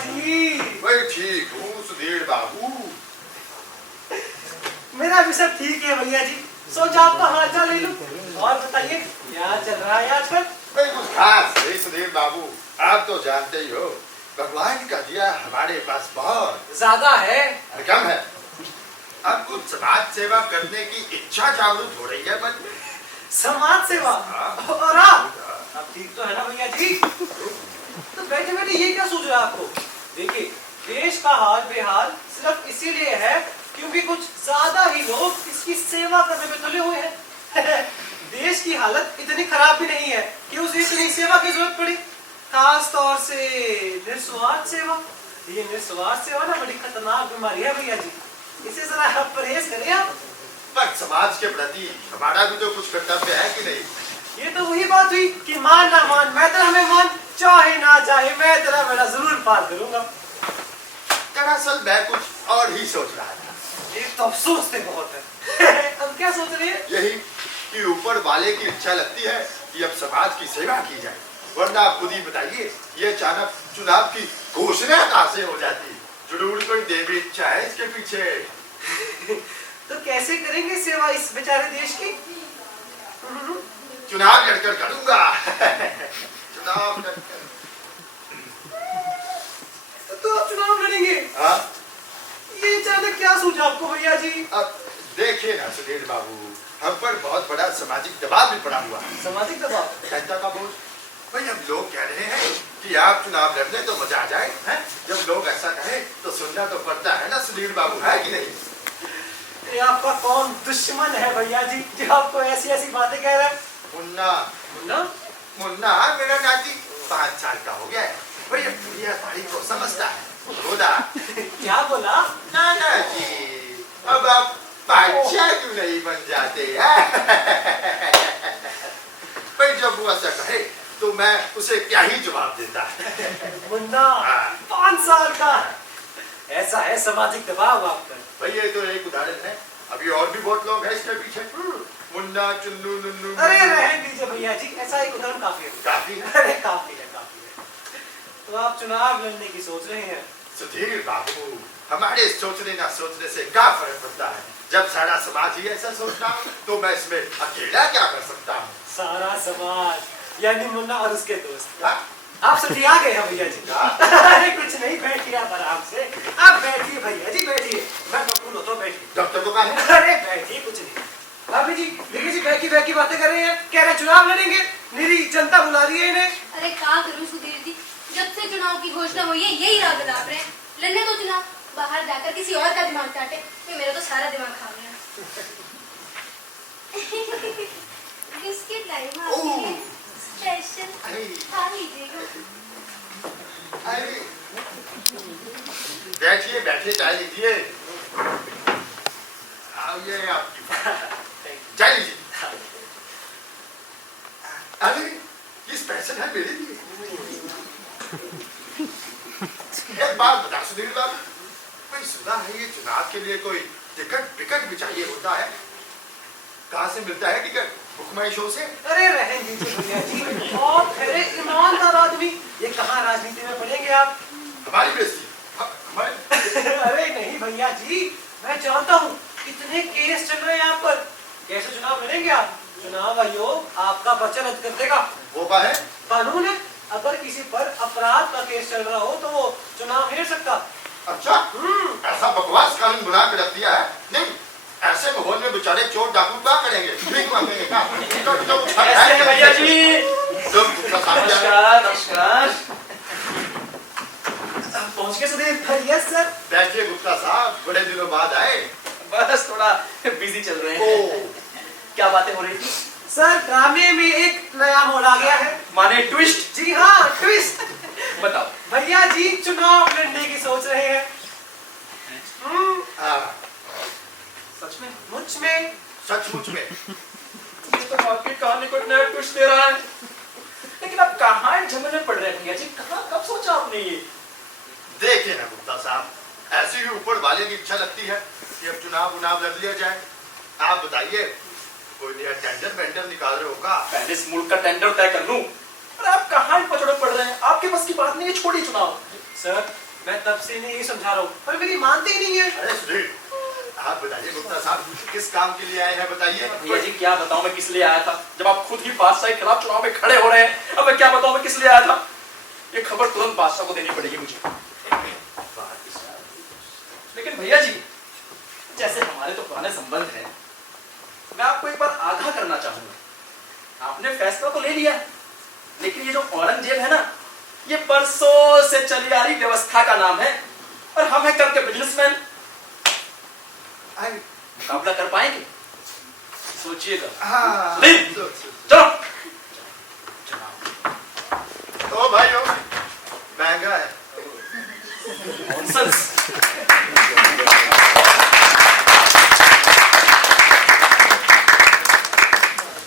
जी? वही ठीक हूँ सुधीर बाबू। मेरा भी सब ठीक है भैया जी। सोचा आपका हालचाल ले लूं। और बताइए क्या चल रहा है आजकल? वही कुछ खास नहीं सुधीर बाबू, आप तो जानते ही हो भगवान का दिया हमारे पास बहुत ज्यादा है। कम है। अब कुछ समाज सेवा करने की इच्छा जागृत हो रही है मन में। समाज सेवा? और आप ठीक तो है ना भैया जी? तो बैठे बैठे ये क्या सूझ रहा है आपको? देखिए, देश का हाल बेहाल सिर्फ इसीलिए है क्योंकि कुछ ज्यादा ही लोग इसकी सेवा करने में तुले हुए हैं। देश की हालत इतनी खराब भी नहीं है कि उसे इतनी सेवा की जरूरत पड़ी। खास तौर से निस्वार्थ सेवा। ये निस्वार्थ सेवा ना बड़ी खतरनाक बीमारी है भैया जी। इसे जरा परहेज करें आप। पर समाज के प्रति हमारा भी तो कुछ कर्तव्य है कि नहीं? ये तो वही बात हुई कि मान ना मान मैं तेरा मेहमान, चाहे ना चाहे मैं तेरा बेड़ा जरूर पार करूंगा। दरअसल मैं कुछ और ही सोच रहा था। एक तो अफसोस से बहुत है। अब क्या सोच रही है? यही कि ऊपर वाले की इच्छा लगती है कि अब समाज की सेवा की जाए, वरना आप खुद ही बताइए ये अचानक चुनाव की घोषणा कहां से हो जाती? जरूर कोई देवी इच्छा है इसके पीछे। तो कैसे करेंगे सेवा इस बेचारे देश की? चुनाव लड़कर करूंगा। चुनाव लड़कर। तो आप चुनाव लड़ेंगे? हाँ? ये अचानक क्या सूझा आपको भैया जी? अब देखिए ना सुधीर बाबू, हम पर बहुत बड़ा सामाजिक दबाव भी पड़ा हुआ है। सामाजिक दबाव? जनता का बोझ। भाई हम लोग कह रहे हैं कि आप चुनाव लड़ने तो मजा आ जाए, हैं? जब लोग ऐसा कहें तो सुनना तो पड़ता है ना सुधीर बाबू, है कि नहीं? ये आपका कौन दुश्मन है भैया जी जो आपको ऐसी ऐसी बातें कह रहा है? मुन्ना। मुन्ना? मुन्ना मेरा नाती 5 साल का हो गया है। भाई ये बुढ़िया भाई को समझता है। बोला क्या बोला? नाना जी अब आप बादशाह क्यों नहीं बन जाते? भाई जब वो ऐसा कहे तो मैं उसे क्या ही जवाब देता है। मुन्ना 5 साल का, ऐसा है सामाजिक दबाव आप पर। भाई ये तो एक उदाहरण है, अभी और भी बहुत लोग हैं इसके पीछे। मुन्ना चुन्नू नुन्नू। अरे रहने दीजिए भैया जी, ऐसा एक उदाहरण काफी है। काफी है? अरे काफी है, काफी है। तो आप चुनाव लड़ने की सोच रहे हैं? सुधीर बाबू, हमारे सोचने ना सोचने से क्या फर्क पड़ता है? जब सारा समाज ही ऐसा सोचता तो मैं इसमें अकेला क्या कर सकता हूँ? सारा समाज यानी मुन्ना और उसके दोस्त? हाँ? आप सभी आ गए हैं भैया जी। अरे कुछ नहीं, बैठिए आप आराम से। आप बैठिए भैया जी, बैठिए। मैं बकूल होता हूँ, बैठिए। डॉक्टर को कहा है? अरे बैठिए, कुछ नहीं। भाभी जी देखिए जी, बैठी बैठी बातें कर रहे हैं, कह रहे चुनाव लड़ेंगे, मेरी जनता बुला रही है इन्हें। अरे क्या करूं सुधीर जी, जब से चुनाव की घोषणा हुई है यही राग लाभ रहे हैं। लड़ने दो चुनाव, बाहर जाकर किसी और का दिमाग चाटे, ये मेरा तो सारा दिमाग खा गया। बिस्किट लाई हूं आपके लिए, स्पेशल, खा लीजिएगा। बैठिए बैठिए, चाय लीजिए। ये आपकी चाय लीजिए। अरे ये स्पेशल है मेरे लिए। एक बात बता सुधीर बाबू, मैं सुना है ये चुनाव के लिए कोई टिकट भी चाहिए होता है, कहाँ से मिलता है टिकट? हुक्माई शो से? अरे रहने दीजिए भैया जी, और खरे ईमानदार आदमी, ये कहाँ राजनीति में पड़ेंगे आप? हमारी बेइज्जती? अरे नहीं भैया जी, मैं जानता हूँ कितने केस चल रहे हैं यहाँ पर। कैसे चुनाव लड़ेंगे आप? चुनाव आयोग आपका पर्चा रद्द कर देगा। वो क्या है? कानून है, अगर किसी पर अपराध का केस चल रहा हो तो वो चुनाव नहीं लड़ सकता। अच्छा, ऐसा बकवास कानून बना के रख दिया है? नहीं, ऐसे माहौल में बेचारे चोर डाकू क्या करेंगे? भैया जी नमस्कार। नमस्कार। पहुंच गए सुधीर? Yes sir. बैठिए गुप्ता साहब, बड़े दिनों बाद आए। बस थोड़ा बिजी चल रहे हैं। क्या बातें हो रही थी? सर ड्रामे में एक नया मोड़ आ गया है। माने ट्विस्ट? जी हाँ, ट्विस्ट। बताओ। भैया जी चुनाव लड़ने की सोच रहे हैं। सच में? मुझ में? सचमुच में? ये तो वाकई कहानी को नया ट्विस्ट दे रहा है। लेकिन अब कहाँ झमेले में पड़ रहे हैं भैया जी? कहाँ, कब सोचा आपने ये? देखिए ना गुप्ता साहब, ऐसी ही ऊपर वाले की इच्छा लगती है कि अब चुनाव लड़ लिया जाए। आप बताइए, कोई नया टेंडर निकाल रहे होगा? पहले इस मुल्क का टेंडर तय कर लूं। अरे आप कहाँ पचड़े पड़ रहे हैं? आपके बस की बात नहीं है, छोड़िए चुनाव। सर मैं तब से इन्हें यही समझा रहा हूँ पर मेरी मानते ही नहीं है। अरे सुधीर, आप बताइए गुप्ता साहब किस काम के लिए आए हैं बताइए। भैया जी क्या बताऊं मैं किस लिए आया था, जब आप खुद ही बादशाह के खिलाफ चुनाव में खड़े हो रहे हैं। अब मैं क्या बताऊं मैं किस लिए आया था, ये खबर तुरंत बादशाह को देनी पड़ेगी मुझे। लेकिन भैया जी जैसे हमारे तो पुराने संबंध हैं, मैं आपको एक बार आगाह करना चाहूंगा। आपने फैसला तो ले लिया है, लेकिन ये जो औरंगजेब है ना, ये बरसों से चली आ रही व्यवस्था का नाम है और हम हैं कल के बिजनेसमैन। मुकाबला कर पाएंगे? सोचिएगा। हाँ, चलो ओ भाई ओ, महंगा है। नॉनसेंस।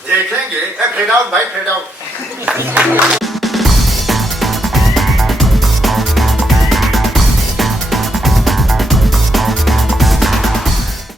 देखेंगे, फेड आउट भाई, फेड आउट।